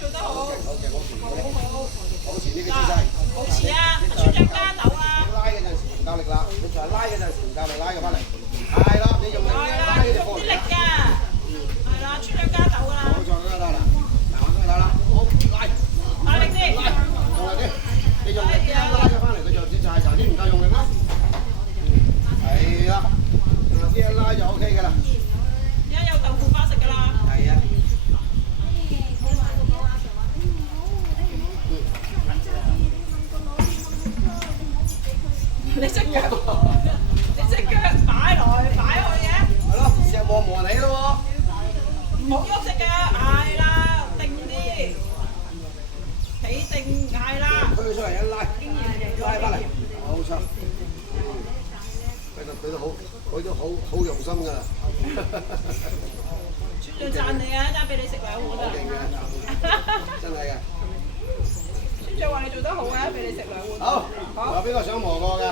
做得好，好嘅，保持呢個姿勢。保持啊！村長加油啊！拉嗰陣時唔夠力啦，你就係拉嗰陣時唔夠力，拉佢翻嚟。係啦，你用力係啦，拉呢隻用啲力波嚟啦。㗎，係啦，村長加油㗎啦！冇錯，得啦，嗱，我得啦，好拉，大力啲，用力啲，你用力啲拉佢翻嚟，佢就係啲唔夠用力啦。係啦，呢一拉就 OK 㗎啦。而家有豆腐花食㗎啦。係啊。你隻腳擺來擺去嘅，係咯，石磨磨你咯唔好喐隻腳，係啦，定啲，企定，係啦。喎，推出嚟一拉，拉翻嚟，冇錯。佢都好用心㗎啦。村長讚你啊，一陣俾你食兩碗好勁啊！嘅，真係嘅。村長話你做得好啊，俾你食兩碗。好，有邊個想磨過嘅？